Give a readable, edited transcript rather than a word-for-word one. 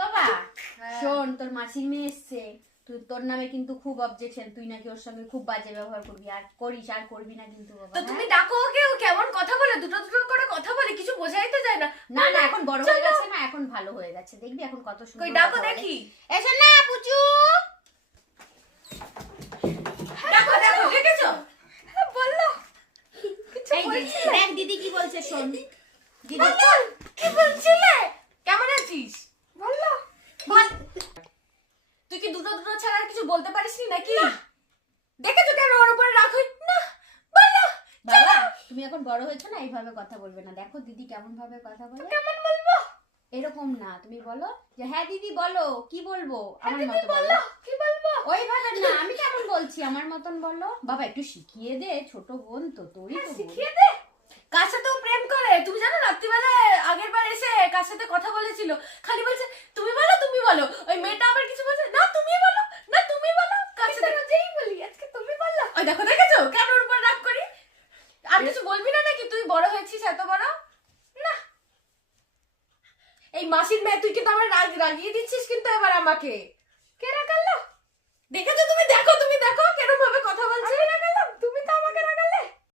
বাবা শোন, তোর মাসির মেয়ে এসছে, তুই তোর নামে কিন্তু খুব অবজেকশন, তুই নাকি ওর সঙ্গে খুব বাজে ব্যবহার করবি, আর করিস আর করবি না কিন্তু বাবা। তো তুমি ডাকো ওকে, ও কেমন কথা বলে, দুটো দুটো করে কথা বলে, কিছু বোঝাই তো যায় না। না না, এখন বড় হয়ে গেছে না, এখন ভালো হয়ে গেছে, দেখবি এখন কত সুন্দর কই ডাকো কথা বলে। দেখি। এসো না পুচু, ডাকো দেখো, দেখেছো? বললো কিছু এই যে বলছিলে? দেখ দিদি কি বলছে, শোন দিদি। বল, কি বলছিলে? কেমন আছিস? বললো বল। তুই কি দুটো দুটো ছাড়া আর কিছু বলতে পারিসনি নাকি? দেখেছো কেন ওর উপরে রাগ হই না? বললো বাবা তুমি এখন বড় হয়েছো না, এইভাবে কথা বলবে না, দেখো দিদি কেমন ভাবে কথা বলে। কেমন বলবো? এরকম না, তুমি বলো যে হ্যাঁ দিদি বলো, কি বলবো আমার দিদি মতো বলো। বললো, কি বলবো? ওইভাবে না, আমি কেমন বলছি আমার মতন বলো। বাবা একটু শিখিয়ে দে, ছোট বোন তো, তোরই তো বোন। শিখিয়ে দে। কার সাথেও প্রেম করে, তুমি জানো রাত্রিবেলা আগের বার এসে কার সাথে কথা বলেছিল, খালি বলছে তুমি বলো তুমি বলো। ওই মেয়েটা আবার কিছু বলছে, না তুমি বলো, না তুমি বলো। কার সাথে রোজই বলি, আজকে তুমি বললো। ওই দেখো, দেখেছো কেন ওর উপর রাগ করি? আর কিছু বলবি না নাকি? তুই বড় হয়েছিস এত বড় না। এই মাসির মেয়ে, তুই কিন্তু আমার রাগিয়ে দিচ্ছিস কিন্তু এবার আমাকে। কে রাগালো? দেখেছো তুমি, দেখো তুমি দেখো কেরম ভাবে কথা বলছে। রাগালো